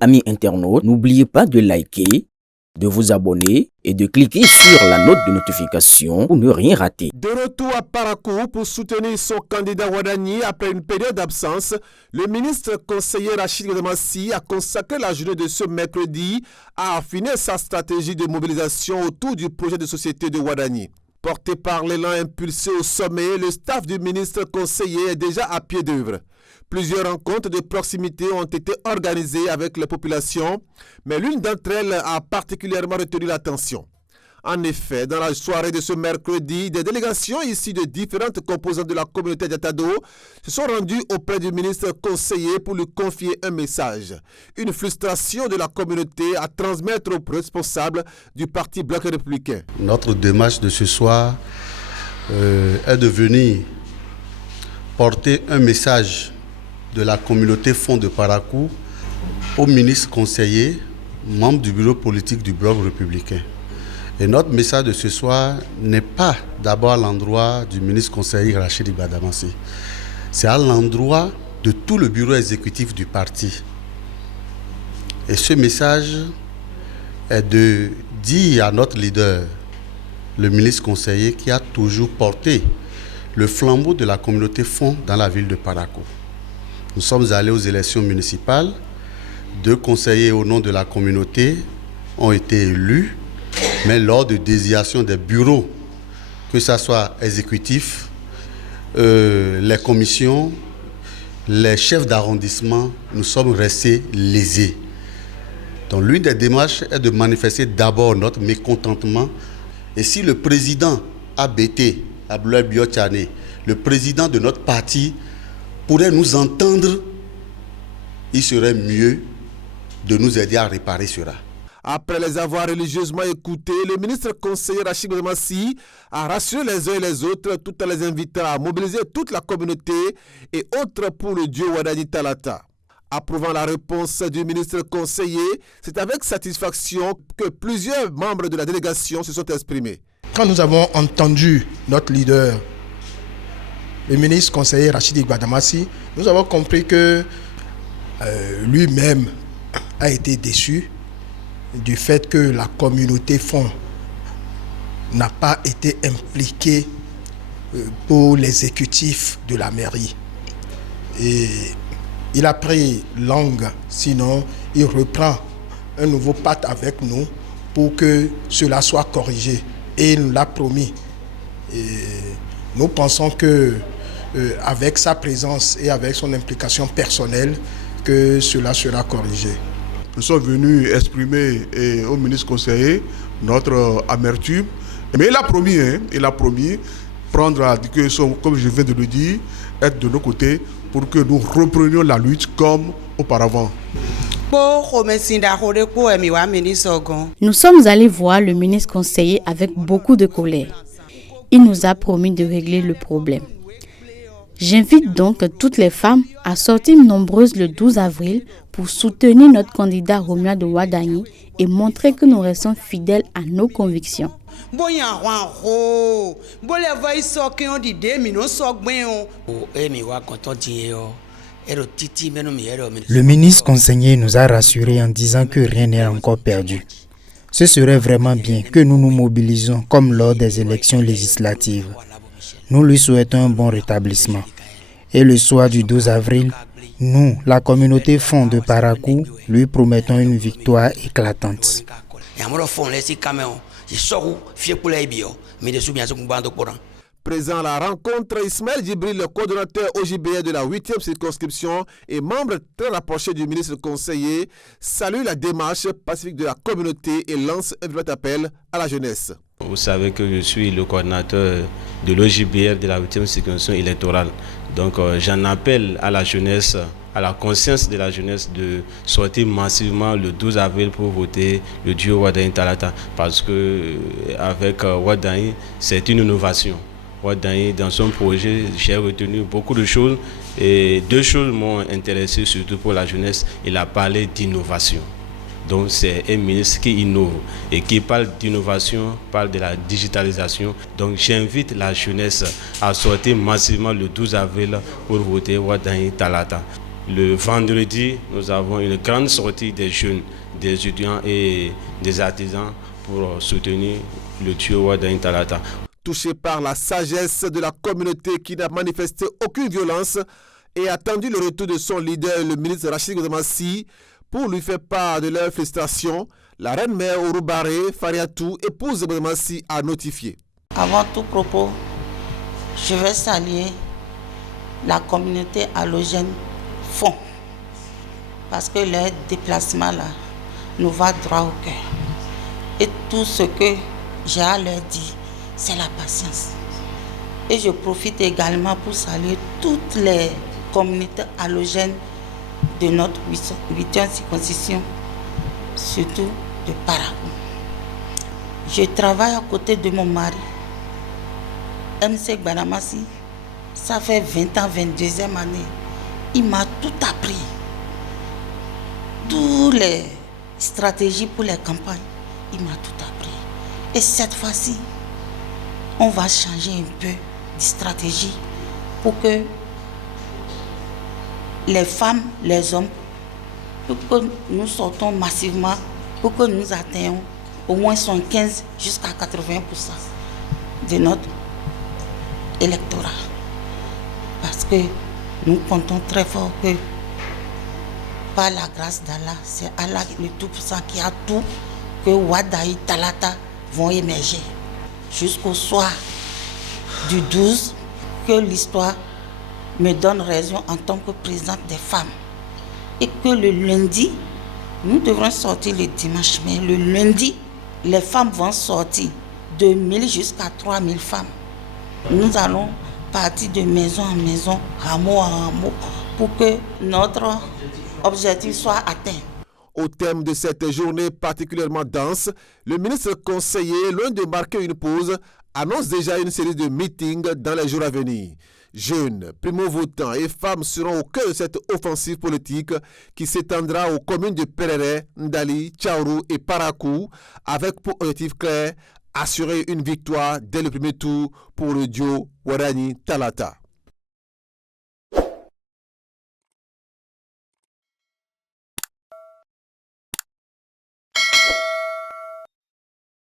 Amis internautes, n'oubliez pas de liker, de vous abonner et de cliquer sur la note de notification pour ne rien rater. De retour à Parakou pour soutenir son candidat Wadani après une période d'absence, le ministre conseiller Rachid Gadamassi a consacré la journée de ce mercredi à affiner sa stratégie de mobilisation autour du projet de société de Wadani. Porté par l'élan impulsé au sommet, le staff du ministre conseiller est déjà à pied d'œuvre. Plusieurs rencontres de proximité ont été organisées avec les populations, mais l'une d'entre elles a particulièrement retenu l'attention. En effet, dans la soirée de ce mercredi, des délégations issues de différentes composantes de la communauté d'Atado se sont rendues auprès du ministre conseiller pour lui confier un message. Une frustration de la communauté à transmettre aux responsables du Parti Bloc républicain. Notre démarche de ce soir est de venir porter un message de la communauté Fond de Parakou au ministre conseiller, membre du bureau politique du Bloc républicain. Et notre message de ce soir n'est pas d'abord à l'endroit du ministre conseiller Rachid Gadamassi. C'est à l'endroit de tout le bureau exécutif du parti. Et ce message est de dire à notre leader, le ministre conseiller, qui a toujours porté le flambeau de la communauté Fond dans la ville de Parakou. Nous sommes allés aux élections municipales. 2 conseillers au nom de la communauté ont été élus. Mais lors de désignation des bureaux, que ce soit exécutif, les commissions, les chefs d'arrondissement, nous sommes restés lésés. Donc l'une des démarches est de manifester d'abord notre mécontentement. Et si le président ABT, Abdoulaye Biotchane, le président de notre parti, pourrait nous entendre, il serait mieux de nous aider à réparer cela. Après les avoir religieusement écoutés, le ministre conseiller Rachid Gadamassi a rassuré les uns et les autres tout en les invitant à mobiliser toute la communauté et autres pour le dieu Wadani Talata. Approuvant la réponse du ministre conseiller, c'est avec satisfaction que plusieurs membres de la délégation se sont exprimés. Quand nous avons entendu notre leader, le ministre conseiller Rachid Gadamassi, nous avons compris que lui-même a été déçu du fait que la communauté Fond n'a pas été impliquée pour l'exécutif de la mairie. Et il a pris langue, sinon il reprend un nouveau pacte avec nous pour que cela soit corrigé. Et il nous l'a promis. Et nous pensons que avec sa présence et avec son implication personnelle, que cela sera corrigé. Nous sommes venus exprimer au ministre conseiller notre amertume. Mais il a promis prendre, comme je viens de le dire, être de nos côtés pour que nous reprenions la lutte comme auparavant. Nous sommes allés voir le ministre conseiller avec beaucoup de colère. Il nous a promis de régler le problème. J'invite donc toutes les femmes à sortir nombreuses le 12 avril pour soutenir notre candidat Romia de Wadani et montrer que nous restons fidèles à nos convictions. Le ministre conseiller nous a rassurés en disant que rien n'est encore perdu. Ce serait vraiment bien que nous nous mobilisons comme lors des élections législatives. Nous lui souhaitons un bon rétablissement. Et le soir du 12 avril, nous, la communauté Fond de Parakou, lui promettons une victoire éclatante. Présent à la rencontre, Ismaël Djibril, le coordonnateur OJBR de la 8e circonscription et membre très rapproché du ministre conseiller, salue la démarche pacifique de la communauté et lance un vrai appel à la jeunesse. Vous savez que je suis le coordonnateur de l'OJBR de la 8e circonscription électorale. Donc j'en appelle à la jeunesse, à la conscience de la jeunesse de sortir massivement le 12 avril pour voter le duo Wadani Talata. Parce que avec Wadani, c'est une innovation. Wadani, dans son projet, j'ai retenu beaucoup de choses et 2 choses m'ont intéressé, surtout pour la jeunesse. Il a parlé d'innovation. Donc c'est un ministre qui innove et qui parle d'innovation, parle de la digitalisation. Donc j'invite la jeunesse à sortir massivement le 12 avril pour voter Wadani Talata. Le vendredi, nous avons une grande sortie des jeunes, des étudiants et des artisans pour soutenir le duo Wadani Talata. Touché par la sagesse de la communauté qui n'a manifesté aucune violence et attendu le retour de son leader, le ministre Rachid Godamassi, pour lui faire part de leur frustration, la reine-mère Ouroubaré Fariatou, épouse de Godamassi, a notifié. Avant tout propos, je vais saluer la communauté allogène Fond, parce que leur déplacement là nous va droit au cœur. Et tout ce que j'ai à leur dire, c'est la patience. Et je profite également pour saluer toutes les communautés allogènes de notre 8e circonscription, surtout de Parakou. Je travaille à côté de mon mari, MC Gbanamassi. Ça fait 20 ans, 22e année. Il m'a tout appris. Toutes les stratégies pour les campagnes, il m'a tout appris. Et cette fois-ci, on va changer un peu de stratégie pour que les femmes, les hommes, pour que nous sortons massivement, pour que nous atteignions au moins 75 jusqu'à 80% de notre électorat. Parce que nous comptons très fort que par la grâce d'Allah, c'est Allah le Tout-Puissant qui a tout, que Wadani Talata vont émerger jusqu'au soir du 12, que l'histoire me donne raison en tant que présidente des femmes. Et que le lundi, nous devrons sortir le dimanche, mais le lundi, les femmes vont sortir de 1000 jusqu'à 3000 femmes. Nous allons partir de maison en maison, hameau en hameau, pour que notre objectif soit atteint. Au thème de cette journée particulièrement dense, le ministre conseiller, loin de marquer une pause, annonce déjà une série de meetings dans les jours à venir. Jeunes, primo-votants et femmes seront au cœur de cette offensive politique qui s'étendra aux communes de Perere, Ndali, Tchaourou et Parakou, avec pour objectif clair assurer une victoire dès le premier tour pour le duo Wadani Talata.